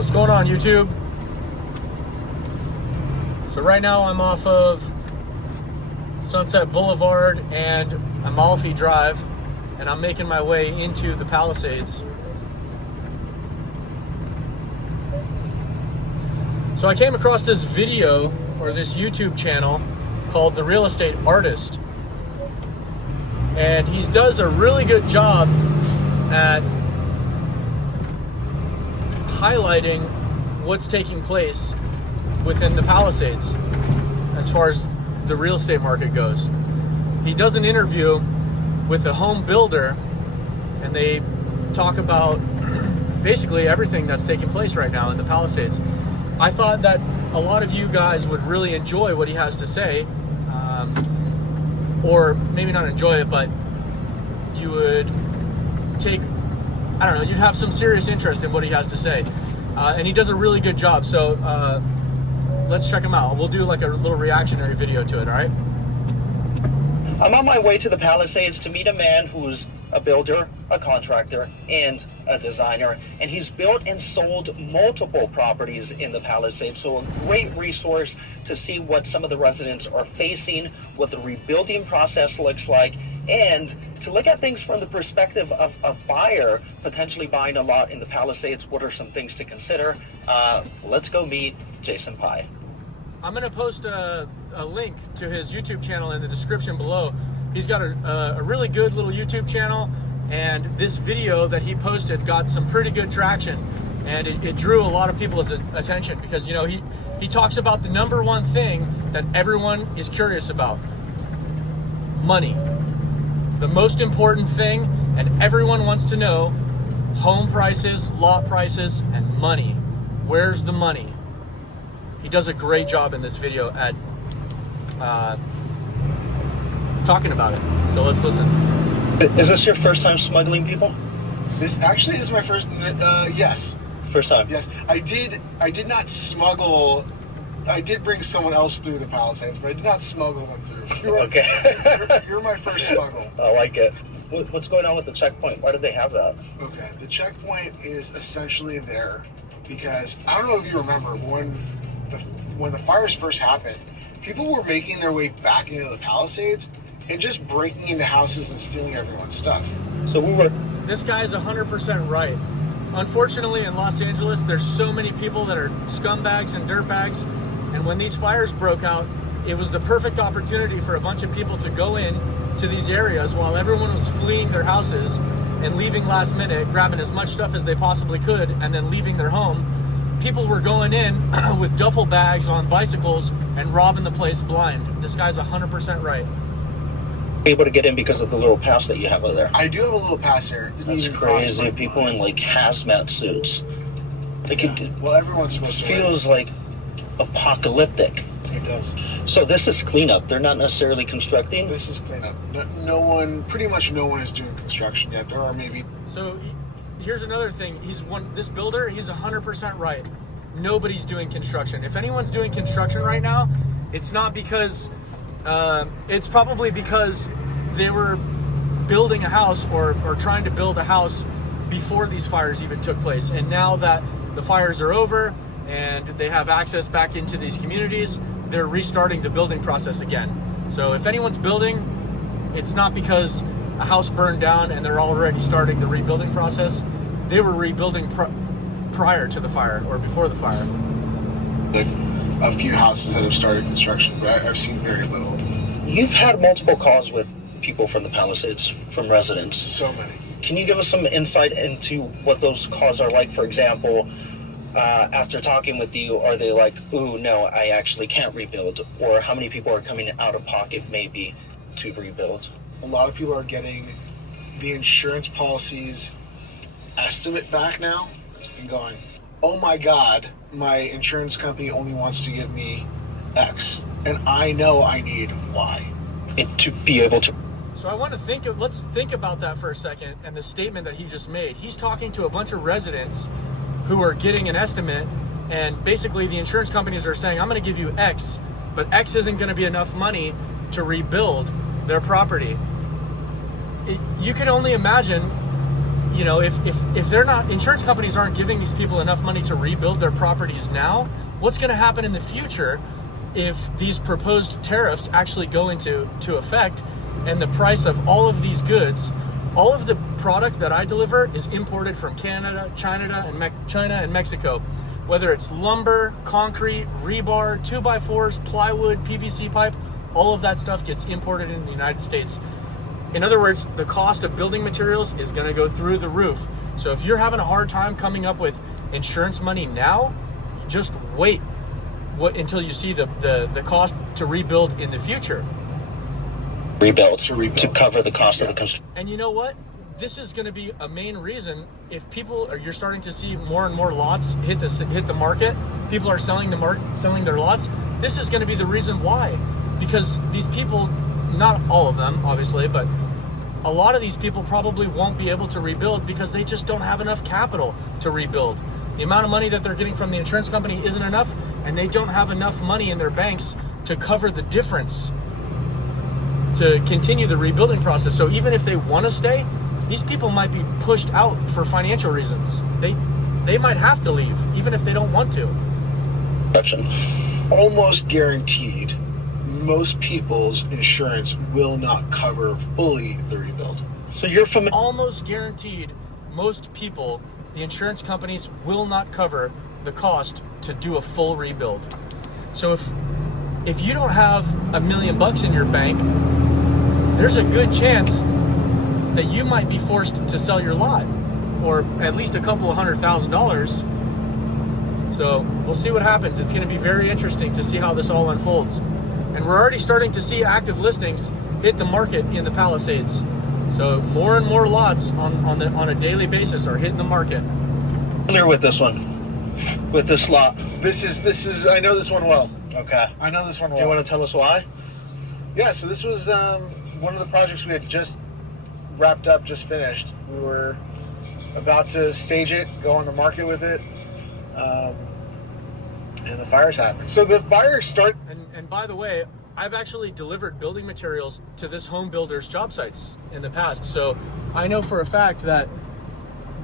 What's going on, YouTube? So right now I'm off of Sunset Boulevard and Amalfi Drive, and I'm making my way into the Palisades. So I came across this video, or this YouTube channel, called The Real Estate Artist. And he does a really good job at highlighting what's taking place within the Palisades as far as the real estate market goes. He does an interview with a home builder, and they talk about basically everything that's taking place right now in the Palisades. I thought that a lot of you guys would really enjoy what he has to say, or maybe not enjoy it, but you would take, I don't know, you'd have some serious interest in what he has to say. And he does a really good job. So let's check him out. We'll do like a little reactionary video to it, all right? I'm on my way to the Palisades to meet a man who's a builder, a contractor, and a designer. And he's built and sold multiple properties in the Palisades. So a great resource to see what some of the residents are facing, what the rebuilding process looks like, and to look at things from the perspective of a buyer potentially buying a lot in the Palisades. What are some things to consider? Let's go meet Jason Pye. I'm going to post a link to his YouTube channel in the description below. He's got a really good little YouTube channel, and this video that he posted got some pretty good traction, and it drew a lot of people's attention because, you know, he talks about the number one thing that everyone is curious about: money. The most important thing, and everyone wants to know: home prices, lot prices, and money. Where's the money? He does a great job in this video at talking about it. So let's listen. Is this your first time smuggling people? This actually is my first. Yes. First time. Yes, I did not smuggle. I did bring someone else through the Palisades, but I did not smuggle them through. Okay. You're my first smuggle. I like it. What's going on with the checkpoint? Why did they have that? Okay, the checkpoint is essentially there because I don't know if you remember when the fires first happened, people were making their way back into the Palisades and just breaking into houses and stealing everyone's stuff. So This guy's 100% right. Unfortunately, in Los Angeles, there's so many people that are scumbags and dirtbags, and when these fires broke out, it was the perfect opportunity for a bunch of people to go in to these areas while everyone was fleeing their houses and leaving last minute, grabbing as much stuff as they possibly could, and then leaving their home. People were going in with duffel bags on bicycles and robbing the place blind. This guy's 100% right. Able to get in because of the little pass that you have over there. I do have a little pass here. That's crazy. People in like hazmat suits. Well, everyone's supposed to. Feels like apocalyptic. It does. So this is cleanup. They're not necessarily constructing. This is cleanup. Pretty much no one is doing construction yet. There are maybe. So here's another thing. This builder, he's 100% right. Nobody's doing construction. If anyone's doing construction right now, it's not because, it's probably because they were building a house or trying to build a house before these fires even took place. And now that the fires are over and they have access back into these communities, they're restarting the building process again. So if anyone's building, it's not because a house burned down and they're already starting the rebuilding process. They were rebuilding prior to the fire or before the fire. Like a few houses that have started construction, but I've seen very little. You've had multiple calls with people from the Palisades, from residents. So many. Can you give us some insight into what those calls are like? For example, after talking with you, are they like, ooh, no, I actually can't rebuild? Or how many people are coming out of pocket maybe to rebuild? A lot of people are getting the insurance policies estimate back now and going, oh my God, my insurance company only wants to give me X, and I know I need Y. To be able to. So I want to let's think about that for a second and the statement that he just made. He's talking to a bunch of residents who are getting an estimate, and basically the insurance companies are saying, I'm going to give you X, but X isn't going to be enough money to rebuild their property. You can only imagine, you know, if they're not, insurance companies aren't giving these people enough money to rebuild their properties now, what's going to happen in the future if these proposed tariffs actually go into effect, and the price of all of these goods, all of the product that I deliver is imported from Canada, China, and Mexico, whether it's lumber, concrete, rebar, 2x4s, plywood, PVC pipe, all of that stuff gets imported in the United States. In other words, the cost of building materials is going to go through the roof. So if you're having a hard time coming up with insurance money now, just wait until you see the cost to rebuild in the future. Rebuild to cover the cost of the construction. And you know what? This is going to be a main reason if you're starting to see more and more lots hit the market. People are selling their lots. This is going to be the reason why, because these people, not all of them obviously, but a lot of these people probably won't be able to rebuild because they just don't have enough capital to rebuild. The amount of money that they're getting from the insurance company isn't enough, and they don't have enough money in their banks to cover the difference to continue the rebuilding process. So even if they want to stay, these people might be pushed out for financial reasons. They might have to leave, even if they don't want to. Almost guaranteed, most people's insurance will not cover fully the rebuild. So you're from almost guaranteed, most people, the insurance companies will not cover the cost to do a full rebuild. So if you don't have $1 million in your bank, there's a good chance that you might be forced to sell your lot, or at least a couple of $100,000. So we'll see what happens. It's going to be very interesting to see how this all unfolds. And we're already starting to see active listings hit the market in the Palisades. So more and more lots on a daily basis are hitting the market. Familiar with this one, with this lot. This is I know this one well. Okay. I know this one well. Do you want to tell us why? Yeah, so this was one of the projects we had just wrapped up, just finished. We were about to stage it, go on the market with it, and the fires happened. So the fire started. And by the way, I've actually delivered building materials to this home builder's job sites in the past. So I know for a fact that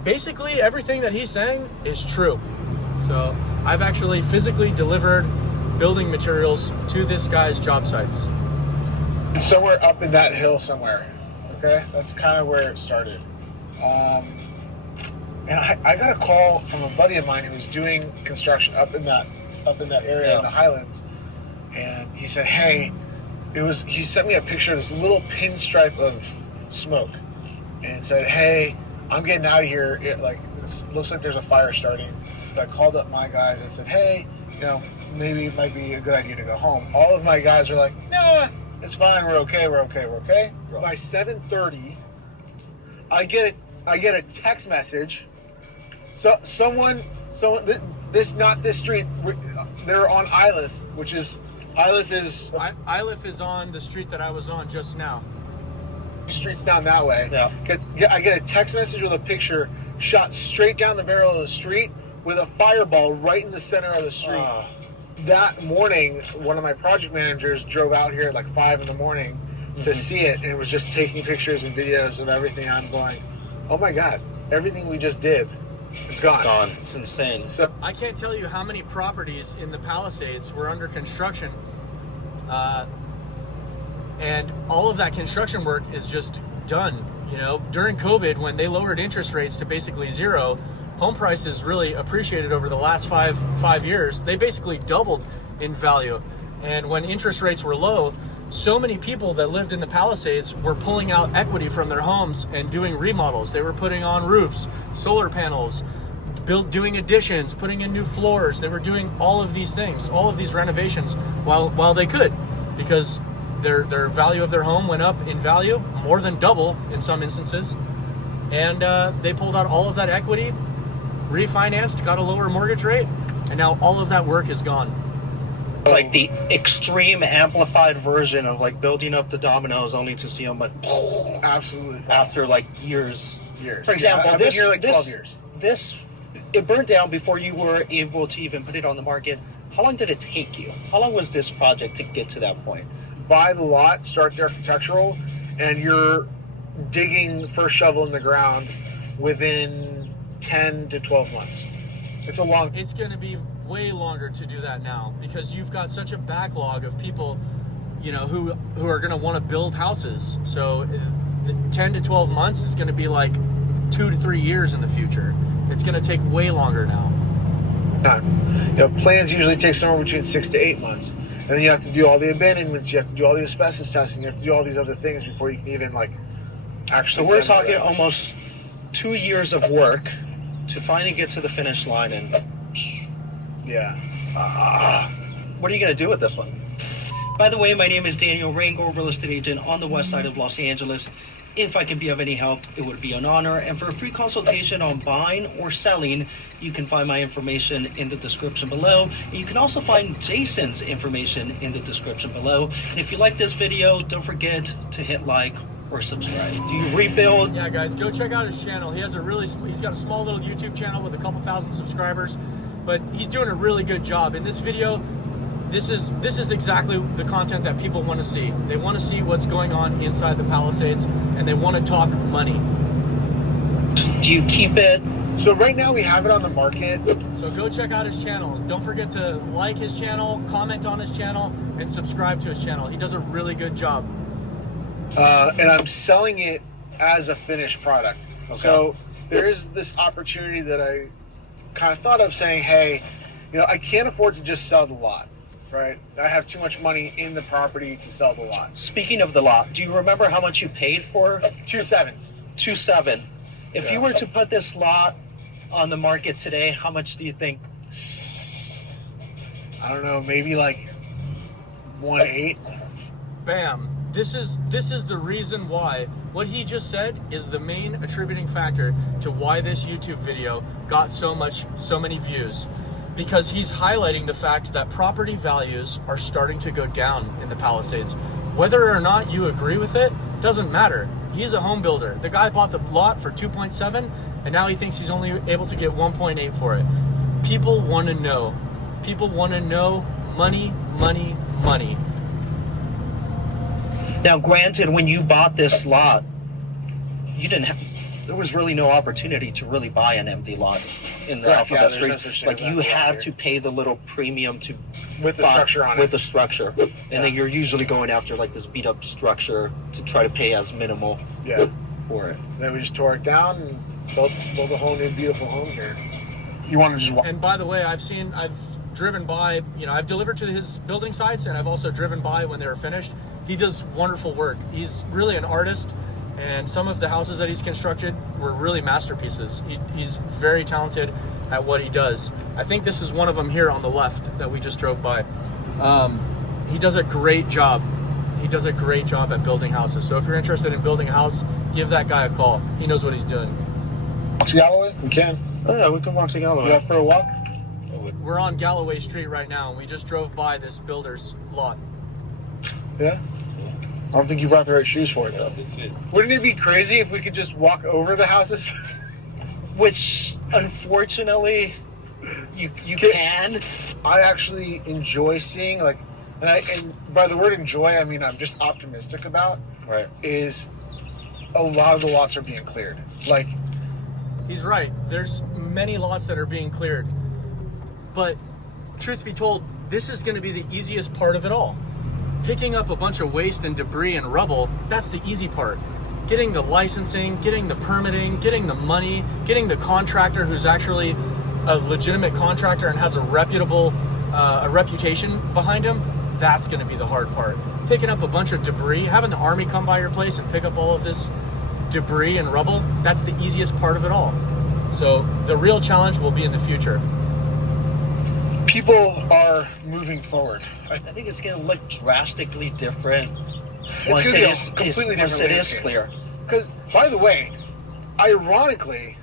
basically everything that he's saying is true. So I've actually physically delivered building materials to this guy's job sites. And somewhere up in that hill somewhere. Okay? That's kind of where it started. And I got a call from a buddy of mine who was doing construction up in that area in the Highlands. And he said, hey, he sent me a picture of this little pinstripe of smoke. And said, hey, I'm getting out of here. It looks like there's a fire starting. But I called up my guys and said, hey, maybe it might be a good idea to go home. All of my guys are like, nah, it's fine. We're okay. By 7:30, I get a text message. So someone, not this street. They're on Iliff, which is Iliff is on the street that I was on just now. Streets down that way. Yeah. I get a text message with a picture shot straight down the barrel of the street with a fireball right in the center of the street. That morning, one of my project managers drove out here at like 5 in the morning to see it, and it was just taking pictures and videos of everything. I'm going, oh my God, everything we just did, it's gone. Gone. It's insane. So I can't tell you how many properties in the Palisades were under construction, and all of that construction work is just done. During COVID, when they lowered interest rates to basically zero, home prices really appreciated over the last five years. They basically doubled in value. And when interest rates were low, so many people that lived in the Palisades were pulling out equity from their homes and doing remodels. They were putting on roofs, solar panels, doing additions, putting in new floors. They were doing all of these things, all of these renovations while they could, because their value of their home went up in value, more than double in some instances. And they pulled out all of that equity, refinanced, got a lower mortgage rate, and now all of that work is gone. It's like the extreme amplified version of like building up the dominoes only to see them absolutely after like years. For example, yeah, I've been here like 12 years. It burned down before you were able to even put it on the market. How long did it take you? How long was this project to get to that point? Buy the lot, start the architectural, and you're digging the first shovel in the ground within 10 to 12 months. It's a long... It's going to be way longer to do that now because you've got such a backlog of people, you know, who are going to want to build houses. So 10 to 12 months is going to be like 2 to 3 years in the future. It's going to take way longer now. You know, plans usually take somewhere between 6 to 8 months. And then you have to do all the abandonments, you have to do all the asbestos testing, you have to do all these other things before you can even, like, actually... So we're talking almost 2 years of work to finally get to the finish line, and... Yeah. What are you going to do with this one? By the way, my name is Daniel Rango, real estate agent on the west side of Los Angeles. If I can be of any help, it would be an honor. And for a free consultation on buying or selling, you can find my information in the description below. And you can also find Jason's information in the description below. And if you like this video, don't forget to hit like or subscribe. Do you rebuild? Yeah, guys, go check out his channel. He's got a small little YouTube channel with a couple thousand subscribers, but he's doing a really good job. In this video, this is exactly the content that people want to see. They want to see what's going on inside the Palisades, and they want to talk money. Do you keep it? So right now we have it on the market. So go check out his channel. Don't forget to like his channel, comment on his channel, and subscribe to his channel. He does a really good job. And I'm selling it as a finished product. Okay. So there is this opportunity that I kind of thought of saying, hey, you know, I can't afford to just sell the lot. Right, I have too much money in the property to sell the lot. Speaking of the lot, do you remember how much you paid for? 2.7. 2.7. If you were to put this lot on the market today, how much do you think? I don't know, maybe like 1.8. Bam. This is the reason why what he just said is the main attributing factor to why this YouTube video got so many views. Because he's highlighting the fact that property values are starting to go down in the Palisades. Whether or not you agree with it, doesn't matter. He's a home builder. The guy bought the lot for 2.7, and now he thinks he's only able to get 1.8 for it. People want to know. People want to know money, money, money. Now, granted, when you bought this lot, you didn't have... There was really no opportunity to really buy an empty lot in the Alphabet Street. Like, you had to pay the little premium to with the structure on it. With the structure, and then you're usually going after like this beat up structure to try to pay as minimal. For it. Then we just tore it down and built a whole new beautiful home here. You want to just walk? And by the way, I've driven by. You know, I've delivered to his building sites, and I've also driven by when they were finished. He does wonderful work. He's really an artist. And some of the houses that he's constructed were really masterpieces. He's very talented at what he does. I think this is one of them here on the left that we just drove by. He does a great job. He does a great job at building houses. So if you're interested in building a house, give that guy a call. He knows what he's doing. Walk to Galloway? We can. Oh yeah, we can walk to Galloway. You up for a walk? We're on Galloway Street right now, and we just drove by this builder's lot. Yeah? I don't think you brought the right shoes for it, though. Wouldn't it be crazy if we could just walk over the houses? Which, unfortunately, you can. I actually enjoy seeing, like, and by the word enjoy, I mean I'm just optimistic about, is a lot of the lots are being cleared. Like, he's right. There's many lots that are being cleared. But, truth be told, this is going to be the easiest part of it all. Picking up a bunch of waste and debris and rubble, that's the easy part. Getting the licensing, getting the permitting, getting the money, getting the contractor who's actually a legitimate contractor and has a reputation behind him, that's going to be the hard part. Picking up a bunch of debris, having the army come by your place and pick up all of this debris and rubble, that's the easiest part of it all. So the real challenge will be in the future. People are moving forward. I think it's going to look drastically different Once it is clear. Because, by the way, ironically,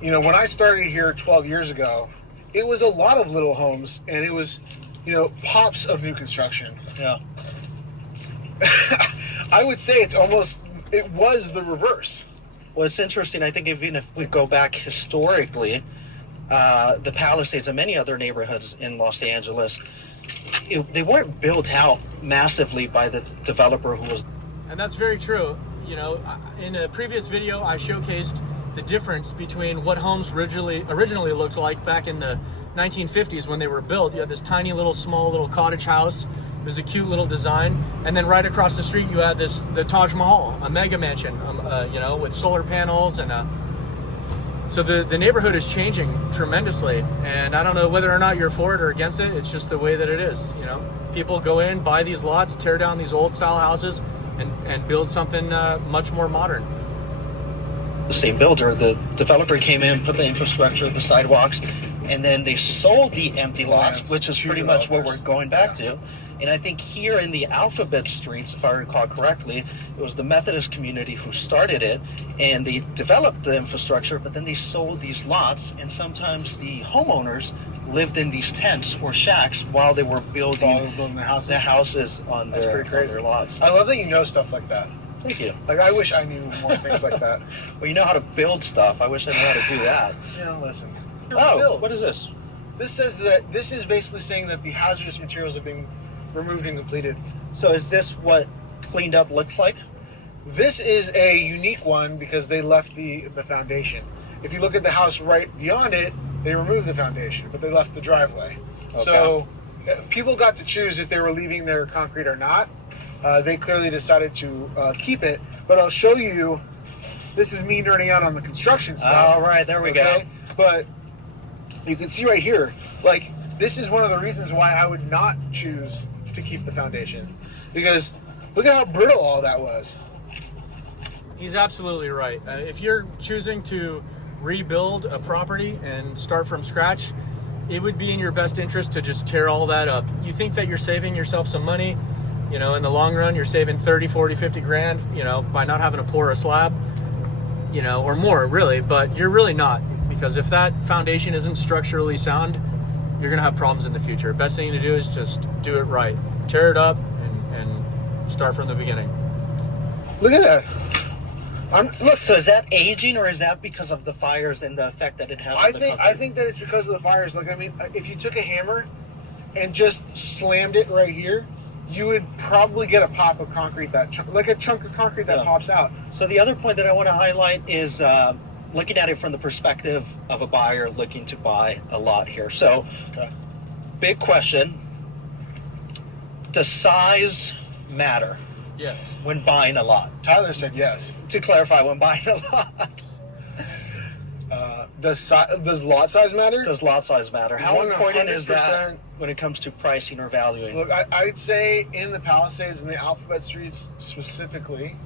you know, when I started here 12 years ago, it was a lot of little homes, and it was, you know, pops of new construction. Yeah. I would say it was the reverse. Well, it's interesting. I think even if we go back historically, the Palisades and many other neighborhoods in Los Angeles, they weren't built out massively by the developer who was... And that's very true. You know, in a previous video, I showcased the difference between what homes originally looked like back in the 1950s when they were built. You had this tiny little small little cottage house. It was a cute little design, and then right across the street you had the Taj Mahal, a mega mansion, with solar panels, and so the neighborhood is changing tremendously. And I don't know whether or not you're for it or against it. It's just the way that it is. People go in, buy these lots, tear down these old style houses, and build something much more modern. The same builder, the developer came in, put the infrastructure, the sidewalks, and then they sold the empty lots, which is pretty much what we're going back to. And I think here in the Alphabet Streets, if I recall correctly, it was the Methodist community who started it, and they developed the infrastructure, but then they sold these lots, and sometimes the homeowners lived in these tents or shacks while they were building their houses on their lots. I love that you know stuff like that. Thank you. Like, I wish I knew more things like that. Well, you know how to build stuff. I wish I knew how to do that. Listen. Oh, what is this? This says that this is basically saying that the hazardous materials have been removed and completed. So is this what cleaned up looks like? This is a unique one because they left the foundation. If you look at the house right beyond it, they removed the foundation, but they left the driveway. Okay. So people got to choose if they were leaving their concrete or not. They clearly decided to keep it, but I'll show you. This is me nerding out on the construction stuff. All right, there we go. But you can see right here, like, this is one of the reasons why I would not choose to keep the foundation, because look at how brittle all that was. He's absolutely right. If you're choosing to rebuild a property and start from scratch, it would be in your best interest to just tear all that up. You think that you're saving yourself some money, in the long run, you're saving 30, 40, 50 grand, by not having to pour a slab, or more really, but you're really not, because if that foundation isn't structurally sound, you're going to have problems in the future. Best thing to do is just do it right. Tear it up and start from the beginning. Look at that. Look, so is that aging, or is that because of the fires and the effect that it had on the concrete? I think that it's because of the fires. Like, I mean, if you took a hammer and just slammed it right here, you would probably get a pop of concrete, like a chunk of concrete that pops out. So the other point that I want to highlight is looking at it from the perspective of a buyer looking to buy a lot here. So, big question: does size matter? Yes. When buying a lot? Tyler said yes. To clarify, when buying a lot. Does lot size matter? Does lot size matter? How important is that 100%. when it comes to pricing or valuing? Look, I'd say in the Palisades and the Alphabet Streets specifically,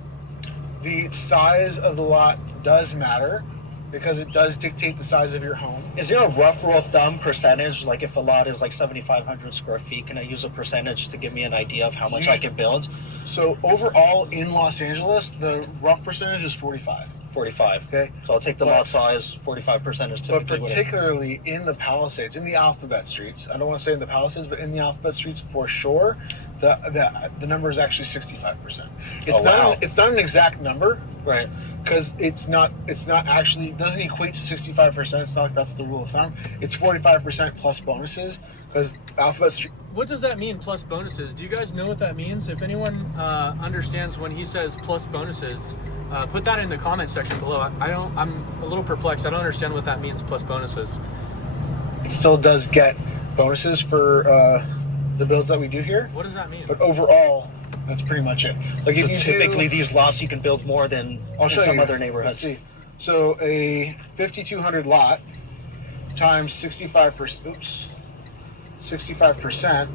the size of the lot does matter, because it does dictate the size of your home. Is there a rough rule of thumb percentage? Like, if a lot is like 7,500 square feet, can I use a percentage to give me an idea of how much I can build? So overall in Los Angeles, the rough percentage is 45. 45. Okay. So I'll take the lot size. 45% is typically. But particularly in the Palisades, in the Alphabet Streets, I don't want to say in the Palisades, but in the Alphabet Streets for sure, the number is actually 65%. It's not an exact number, right? Because it's not actually, it doesn't equate to 65%. It's not like that's the rule of thumb. It's 45% plus bonuses, because Alphabet Street. What does that mean, plus bonuses? Do you guys know what that means? If anyone understands when he says plus bonuses, put that in the comment section below. I'm a little perplexed. I don't understand what that means, plus bonuses. It still does get bonuses for the builds that we do here. What does that mean? But overall, that's pretty much it. Like, if you typically these lots you can build more than in some other neighborhoods. Let's see. So a 5,200 lot times 65%. Oops. 65%,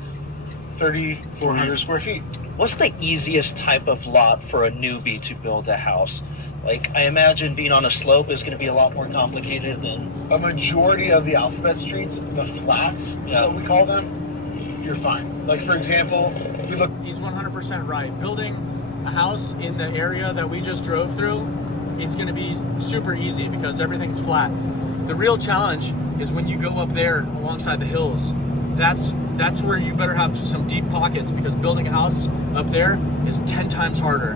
3,400 square feet. What's the easiest type of lot for a newbie to build a house? Like, I imagine being on a slope is going to be a lot more complicated than... A majority of the Alphabet Streets, the flats, is what we call them, you're fine. Like, for example, if we look... He's 100% right. Building a house in the area that we just drove through is going to be super easy because everything's flat. The real challenge is when you go up there alongside the hills. That's where you better have some deep pockets, because building a house up there is 10 times harder.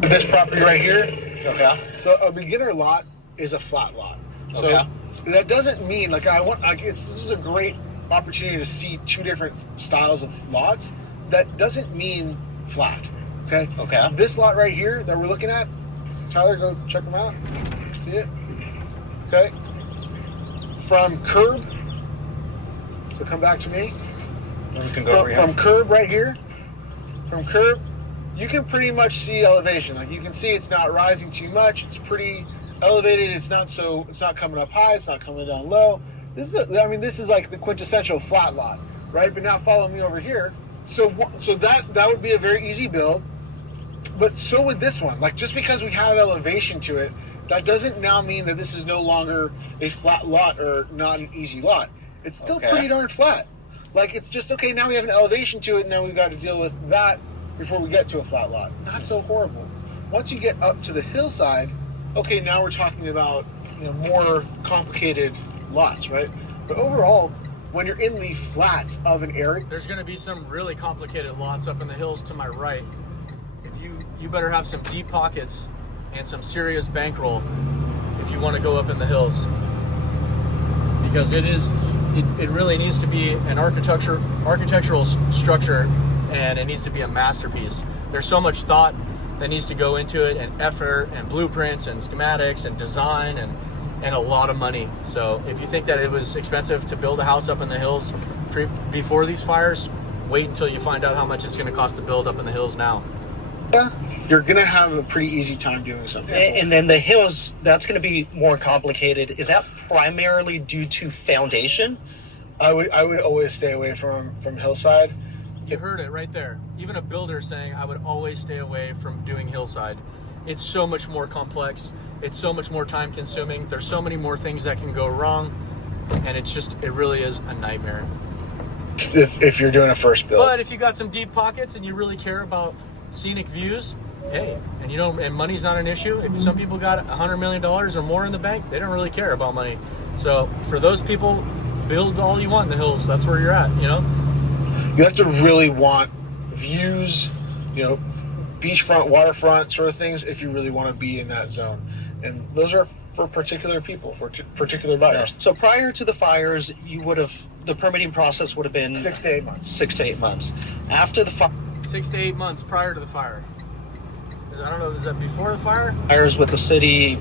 This property right here, Okay. so a beginner lot is a flat lot. So that doesn't mean, this is a great opportunity to see two different styles of lots. That doesn't mean flat. Okay. Okay. This lot right here that we're looking at, Tyler, go check them out. See it? Okay. From curb, so come back to me. And we can go From curb right here, from curb, you can pretty much see elevation. Like you can see it's not rising too much. It's pretty elevated. It's not coming up high. It's not coming down low. This is like the quintessential flat lot, right? But now follow me over here. So that would be a very easy build. But so would this one. Like just because we have elevation to it, that doesn't now mean that this is no longer a flat lot or not an easy lot. It's still pretty darn flat. Like it's just, okay, now we have an elevation to it, and now we've got to deal with that before we get to a flat lot. Not so horrible. Once you get up to the hillside, okay, now we're talking about more complicated lots, right? But overall, when you're in the flats of an area, there's going to be some really complicated lots up in the hills to my right. If you better have some deep pockets and some serious bankroll if you want to go up in the hills, because it really needs to be an architectural structure, and it needs to be a masterpiece. There's so much thought that needs to go into it, and effort and blueprints and schematics and design and a lot of money. So if you think that it was expensive to build a house up in the hills before these fires, wait until you find out how much it's going to cost to build up in the hills now. Yeah, you're going to have a pretty easy time doing something. And then the hills, that's going to be more complicated. Is that primarily due to foundation? I would always stay away from hillside. You heard it right there. Even a builder saying I would always stay away from doing hillside. It's so much more complex. It's so much more time consuming. There's so many more things that can go wrong. And it really is a nightmare. If you're doing a first build. But if you got some deep pockets and you really care about scenic views, hey, and money's not an issue. If some people got $100 million or more in the bank, they don't really care about money. So for those people, build all you want in the hills. That's where you're at, You have to really want views, beachfront, waterfront sort of things if you really want to be in that zone. And those are for particular people, for particular buyers. So prior to the fires, the permitting process would have been 6 to 8 months. 6 to 8 months. After the 6 to 8 months prior to the fire. I don't know, is that before the fire? fires with the city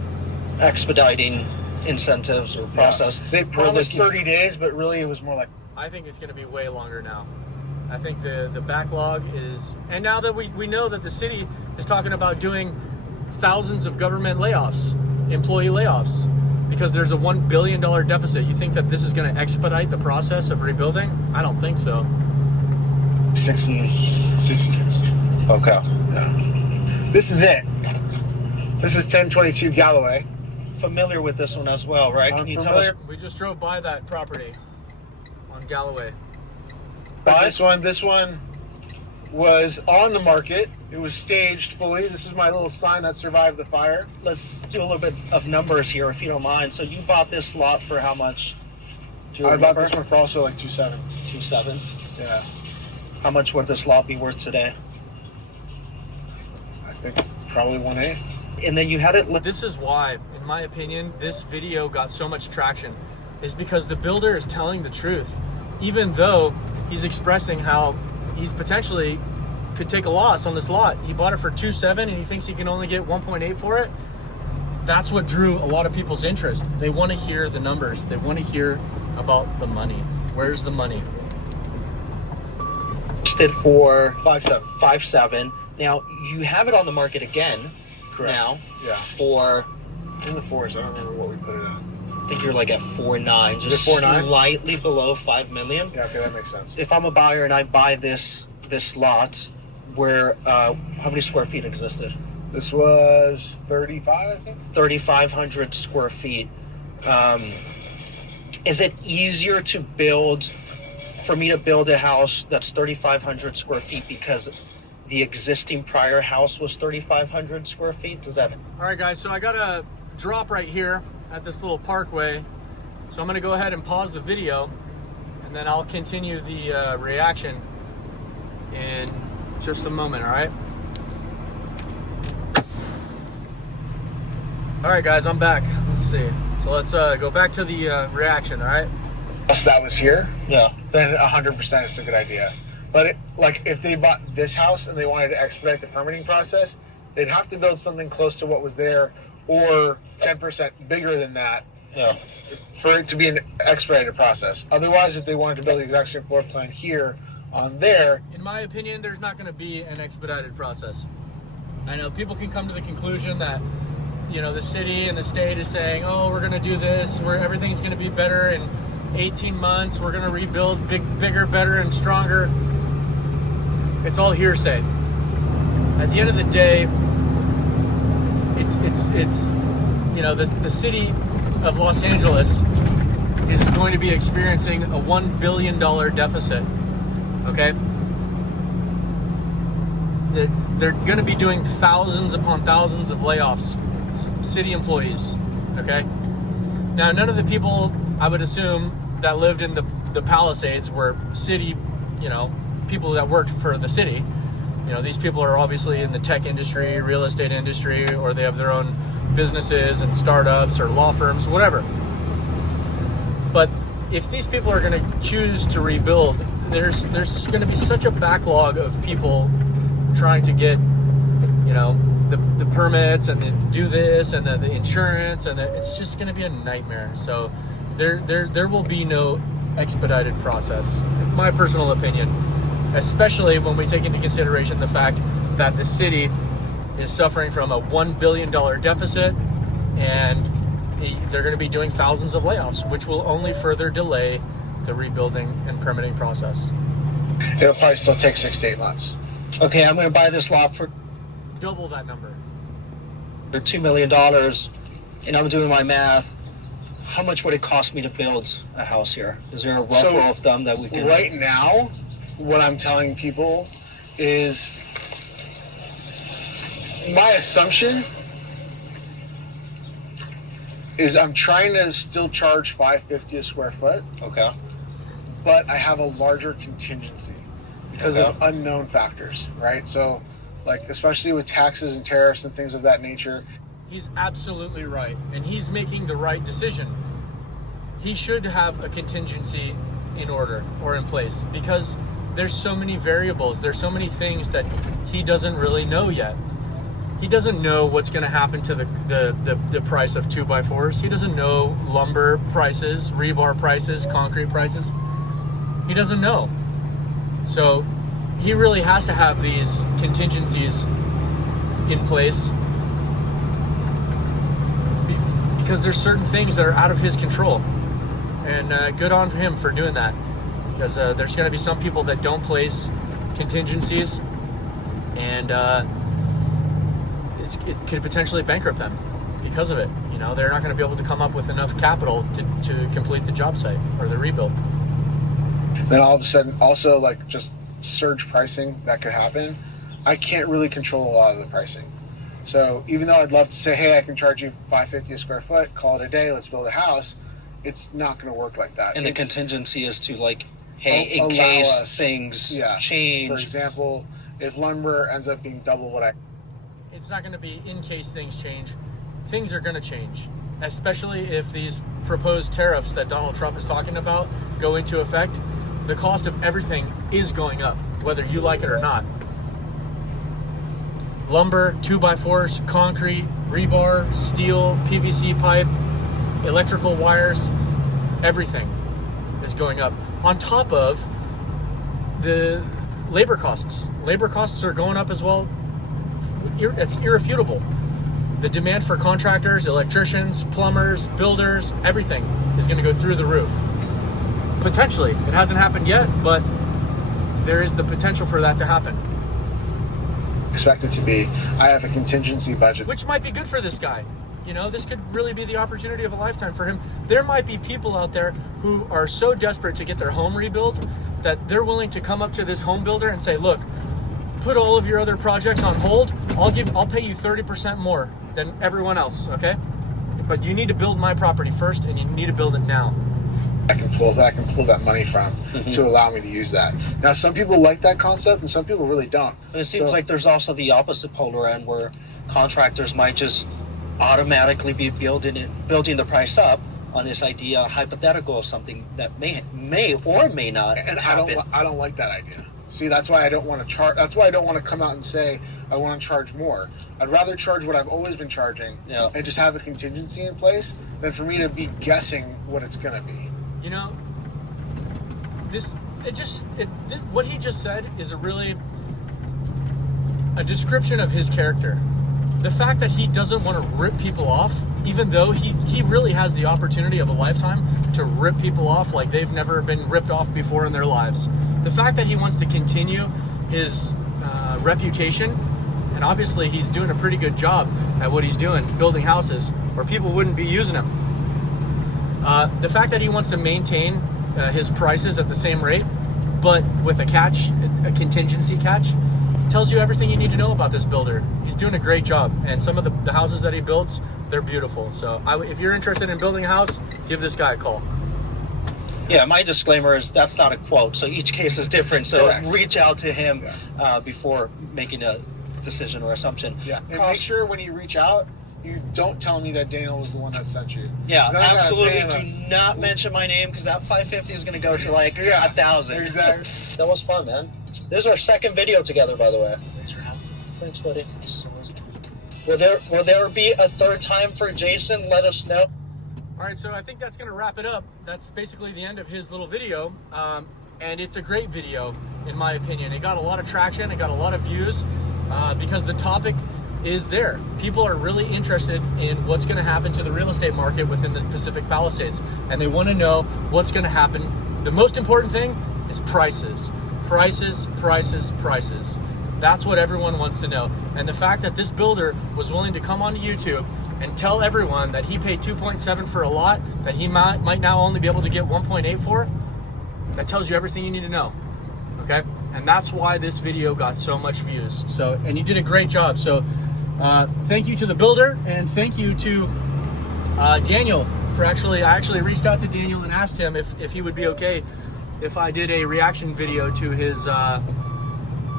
expediting incentives or process. They promised 30 days, but really it was more like... I think it's going to be way longer now. I think the backlog is... And now that we know that the city is talking about doing thousands of government layoffs, employee layoffs, because there's a $1 billion deficit. You think that this is going to expedite the process of rebuilding? I don't think so. 60 years. Okay. Yeah. This is it. This is 1022 Galloway. Familiar with this one as well, right? Can you tell us? We just drove by that property on Galloway. This one was on the market. It was staged fully. This is my little sign that survived the fire. Let's do a little bit of numbers here, if you don't mind. So you bought this lot for how much? I bought this one for also like 2.7. 2.7. Yeah. How much would this lot be worth today? I think probably 1.8. And then you had it. This is why, in my opinion, this video got so much traction, is because the builder is telling the truth, even though he's expressing how he's potentially could take a loss on this lot. He bought it for 2.7 and he thinks he can only get 1.8 for it. That's what drew a lot of people's interest. They want to hear the numbers. They want to hear about the money. Where's the money? Listed for 5.7. 5.7. Now you have it on the market again. Correct. Now. Yeah. For in the fours. I don't remember what we put it at. I think you're like at 4.9, just 4.9? slightly below 5 million. Yeah, okay, that makes sense. If I'm a buyer and I buy this lot, where how many square feet existed? This was 35, I think. 3,500 square feet. Is it easier to build, for me to build a house that's 3,500 square feet because the existing prior house was 3,500 square feet? Does that? All right, guys, so I got a drop right here at this little parkway. So I'm gonna go ahead and pause the video, and then I'll continue the reaction in just a moment, all right? All right, guys, I'm back. Let's see. So let's go back to the reaction, all right? If that was here, Yeah. then 100% it's a good idea. But if they bought this house and they wanted to expedite the permitting process, They'd have to build something close to what was there, or 10% bigger than that, Yeah. for it to be an expedited process. Otherwise, if they wanted to build the exact same floor plan here on there, In my opinion, there's not going to be an expedited process. I know people can come to the conclusion that, you know, the city and the state is saying, oh, we're going to do this, where everything's going to be better in 18 months, we're going to rebuild bigger, better, and stronger. It's all hearsay. At the end of the day, it's you know, the city of Los Angeles is going to be experiencing a $1 billion deficit. Okay? They're going to be doing thousands upon thousands of layoffs, city employees. Okay? Now, none of the people, I would assume, that lived in the Palisades were city, you know, people that worked for the city. You know, these people are obviously in the tech industry, real estate industry, or they have their own businesses and startups or law firms, whatever. But if these people are going to choose to rebuild, there's going to be such a backlog of people trying to get, you know, the permits and do this and the insurance, and it's just going to be a nightmare. So there will be no expedited process, in my personal opinion, especially when we take into consideration the fact that the city is suffering from a $1 billion deficit, and they're going to be doing thousands of layoffs, which will only further delay the rebuilding and permitting process. it'll probably still take 6 to 8 months. Okay, I'm going to buy this lot for Double that number. $2 million, and I'm doing my math. How much would it cost me to build a house here? Is there a rough So, rule of thumb that we can... Right now, what I'm telling people is, my assumption is I'm trying to still charge $550 a square foot, Okay. but I have a larger contingency because Okay. of unknown factors, right? So, like, especially with taxes and tariffs and things of that nature. He's absolutely right, and he's making the right decision. He should have a contingency in order or in place, because there's so many variables, there's so many things that he doesn't really know yet. He doesn't know what's going to happen to the price of 2x4s. He doesn't know lumber prices, rebar prices, concrete prices. He doesn't know. So he really has to have these contingencies in place, because there's certain things that are out of his control. And good on him for doing that, because there's going to be some people that don't place contingencies, and it could potentially bankrupt them because of it. You know, they're not going to be able to come up with enough capital to complete the job site or the rebuild. Then all of a sudden, also, like, just surge pricing that could happen. I can't really control a lot of the pricing. So even though I'd love to say, hey, I can charge you $550 a square foot, call it a day, let's build a house, it's not going to work like that. And the It's- contingency is to, like, hey, in allow case us- things For change. example, if lumber ends up being double what I... It's not going to be in case things change. Things are going to change, especially if these proposed tariffs that Donald Trump is talking about go into effect. The cost of everything is going up, whether you like it or not. Lumber, 2x4s, concrete, rebar, steel, PVC pipe, electrical wires, everything is going up. On top of the labor costs. Labor costs are going up as well. It's irrefutable. The demand for contractors, electricians, plumbers, builders, everything is going to go through the roof. Potentially. It hasn't happened yet, but there is the potential for that to happen. expect it to be. I have a contingency budget. Which might be good for this guy. You know, this could really be the opportunity of a lifetime for him. There might be people out there who are so desperate to get their home rebuilt that they're willing to come up to this home builder and say, look, put all of your other projects on hold. I'll pay you 30% more than everyone else, okay? But you need to build my property first, and you need to build it now. I can pull that money from to allow me to use that. Now, some people like that concept, and some people really don't. And it seems like there's also the opposite polar end, where contractors might just automatically be building the price up on this idea hypothetical of something that may or may not and happen. I don't like that idea. See, that's why I don't want to charge. That's why I don't want to come out and say I want to charge more. I'd rather charge what I've always been charging and just have a contingency in place than for me to be guessing what it's going to be. You know, what he just said is a description of his character. The fact that he doesn't want to rip people off, even though he really has the opportunity of a lifetime to rip people off like they've never been ripped off before in their lives. The fact that he wants to continue his reputation, and obviously he's doing a pretty good job at what he's doing, building houses, or people wouldn't be using him. The fact that he wants to maintain his prices at the same rate, but with a catch, a contingency catch, tells you everything you need to know about this builder. He's doing a great job, and some of the houses that he builds, they're beautiful. So if you're interested in building a house, give this guy a call. Yeah, my disclaimer is that's not a quote, so each case is different. So Correct. Reach out to him before making a decision or assumption. Yeah, and make sure when you reach out, you don't tell me that Daniel was the one that sent you. Yeah, 'Cause I'm gonna absolutely. pay Do him not mention my name because that 550 is going to go to like 1,000. Exactly. That was fun, man. This is our second video together, by the way. Thanks for having me. Thanks, buddy. Will there be a third time for Jason? Let us know. All right, so I think that's going to wrap it up. That's basically the end of his little video, and it's a great video, in my opinion. It got a lot of traction, it got a lot of views, because the topic is there. People are really interested in what's going to happen to the real estate market within the Pacific Palisades, and they want to know what's going to happen. The most important thing is prices. Prices, prices, prices. That's what everyone wants to know. And the fact that this builder was willing to come onto YouTube and tell everyone that he paid 2.7 for a lot that he might now only be able to get 1.8 for, that tells you everything you need to know. Okay? And that's why this video got so much views. So, and you did a great job. So thank you to the builder, and thank you to Daniel for I actually reached out to Daniel and asked him if he would be okay if I did a reaction video to his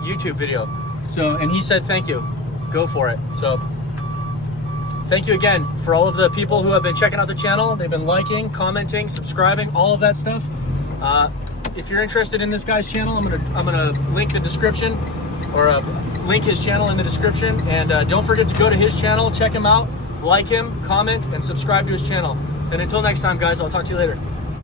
YouTube video. So, and he said thank you, go for it. So thank you again for all of the people who have been checking out the channel. They've been liking, commenting, subscribing, all of that stuff. If you're interested in this guy's channel, I'm gonna link the description, or link his channel in the description. And don't forget to go to his channel, check him out, like him, comment, and subscribe to his channel. And until next time, guys, I'll talk to you later.